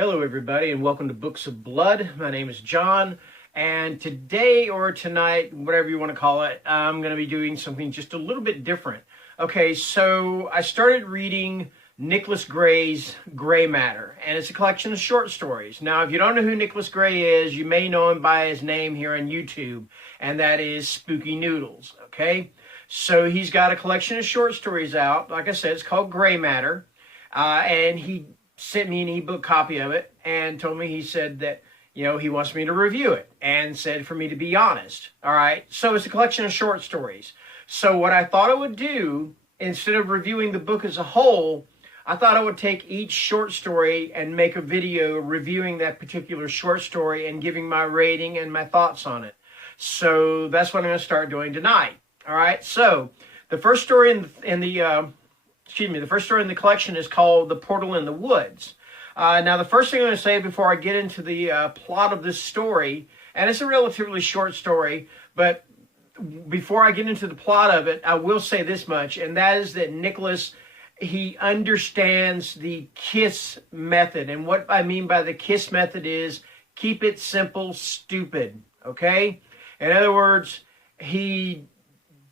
Hello, everybody, and welcome to Books of Blood. My name is John, and today or tonight, whatever you want to call it, I'm going to be doing something just a little bit different. Okay, so I started reading Nicholas Gray's Graymatter, and it's a collection of short stories. Now, if you don't know who Nicholas Gray is, you may know him by his name here on YouTube, and that is Spooky Noodles, okay? So he's got a collection of short stories out. Like I said, it's called Graymatter, and he sent me an ebook copy of it and told me, he said that, he wants me to review it and said for me to be honest. All right. So it's a collection of short stories. So what I thought I would do, instead of reviewing the book as a whole, I thought I would take each short story and make a video reviewing that particular short story and giving my rating and my thoughts on it. So that's what I'm going to start doing tonight. All right. So the first story the first story in the collection is called The Portal in the Woods. Now, the first thing I'm going to say before I get into the plot of this story, and it's a relatively short story, but before I get into the plot of it, I will say this much, and that is that Nicholas, he understands the KISS method. And what I mean by the KISS method is keep it simple, stupid, okay? In other words, he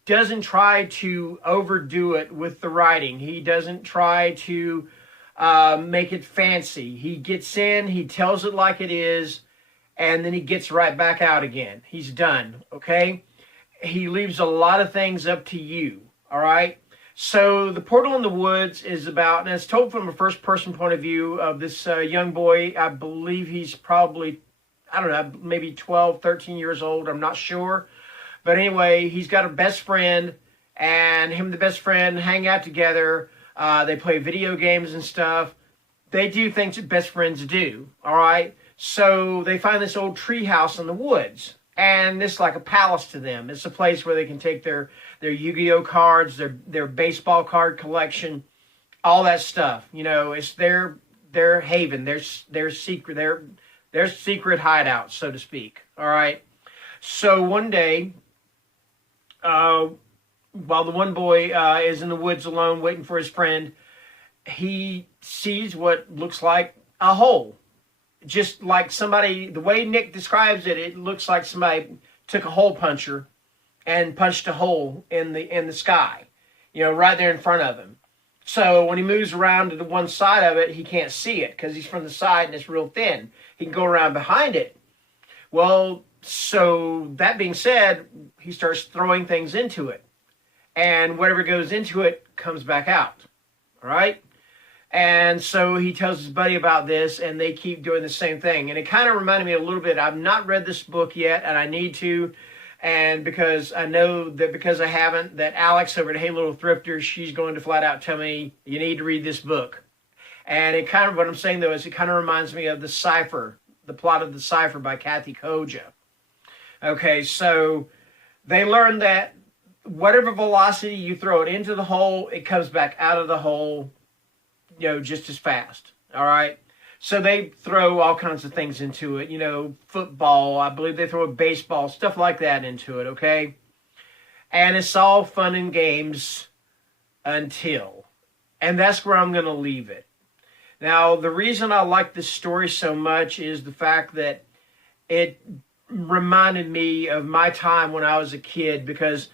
doesn't try to overdo it with the writing. He doesn't try to make it fancy. He gets in, he tells it like it is, and then he gets right back out again. He's done, okay? He leaves a lot of things up to you, all right? So The Portal in the Woods is about, and it's told from a first-person point of view of this young boy. I believe he's probably, I don't know, maybe 12, 13 years old. I'm not sure. But anyway, he's got a best friend, and him and the best friend hang out together. They play video games and stuff. They do things that best friends do, all right? So they find this old tree house in the woods, and it's like a palace to them. It's a place where they can take their Yu-Gi-Oh cards, their baseball card collection, all that stuff. It's their haven, their secret hideout, so to speak, all right? So one day, while the one boy is in the woods alone waiting for his friend, he sees what looks like a hole. Just like somebody, the way Nick describes it, it looks like somebody took a hole puncher and punched a hole in the sky, right there in front of him. So when he moves around to the one side of it, he can't see it because he's from the side and it's real thin. He can go around behind it. Well, so that being said, he starts throwing things into it. And whatever goes into it comes back out. All right? And so he tells his buddy about this, and they keep doing the same thing. And it kind of reminded me a little bit. I've not read this book yet, and I need to. And because I know that because I haven't, that Alex over at Hey Little Thrifter, she's going to flat out tell me, you need to read this book. And it kind of, what I'm saying, though, is it kind of reminds me of The Cipher, the plot of The Cipher by Kathy Koja. Okay, so they learn that whatever velocity you throw it into the hole, it comes back out of the hole, just as fast. All right? So they throw all kinds of things into it, football, I believe they throw a baseball, stuff like that into it, okay? And it's all fun and games until. And that's where I'm going to leave it. Now, the reason I like this story so much is the fact that it reminded me of my time when I was a kid, because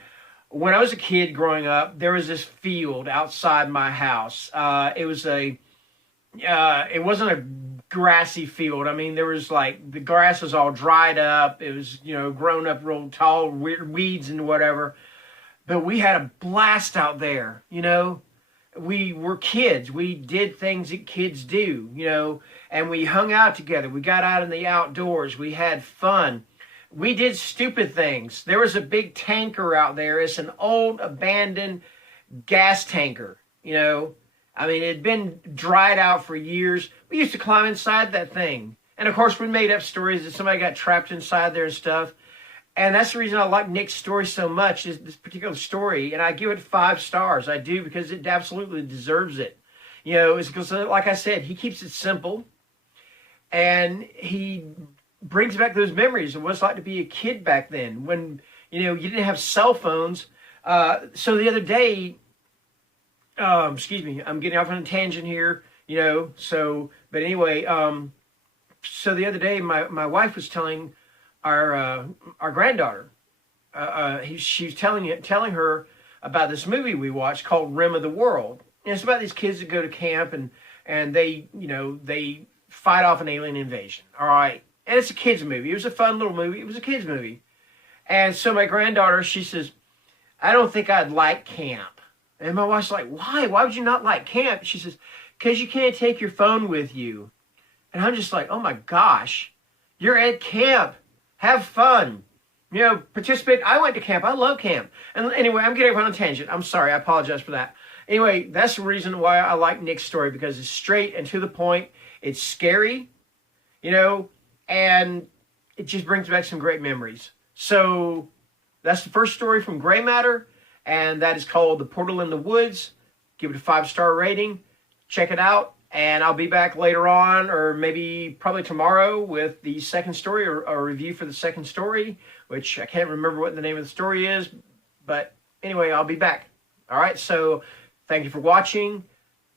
when I was a kid growing up, there was this field outside my house. It wasn't a grassy field. I mean, there was the grass was all dried up. It was, grown up real tall, weeds and whatever. But we had a blast out there, We were kids. We did things that kids do, and we hung out together. We got out in the outdoors. We had fun. We did stupid things. There was a big tanker out there. It's an old abandoned gas tanker, I mean, it had been dried out for years. We used to climb inside that thing. And of course, we made up stories that somebody got trapped inside there and stuff. And that's the reason I like Nick's story so much, is this particular story. And I give it 5 stars. I do, because it absolutely deserves it. It's because, like I said, he keeps it simple. And he brings back those memories of what it's like to be a kid back then, when, you didn't have cell phones. So the other day, excuse me, I'm getting off on a tangent here, but anyway, so the other day, my wife was telling our granddaughter, she was telling her about this movie we watched called Rim of the World. And it's about these kids that go to camp and they, they fight off an alien invasion. All right. And it's a kids movie. It was a fun little movie. It was a kids movie. And so my granddaughter, she says, I don't think I'd like camp. And my wife's like, why? Why would you not like camp? She says, because you can't take your phone with you. And I'm just like, oh my gosh, you're at camp. Have fun. Participate. I went to camp. I love camp. And anyway, I'm getting on a tangent. I'm sorry. I apologize for that. Anyway, that's the reason why I like Nick's story, because it's straight and to the point. It's scary, and it just brings back some great memories. So that's the first story from Graymatter, and that is called The Portal in the Woods. Give it a 5-star rating. Check it out. And I'll be back later on, or maybe probably tomorrow, with the second story, or a review for the second story, which I can't remember what the name of the story is. But anyway, I'll be back. All right, so thank you for watching.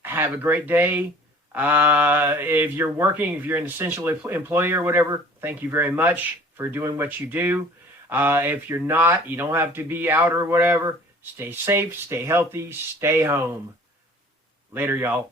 Have a great day. If you're working, if you're an essential employee or whatever, thank you very much for doing what you do. If you're not, you don't have to be out or whatever. Stay safe, stay healthy, stay home. Later, y'all.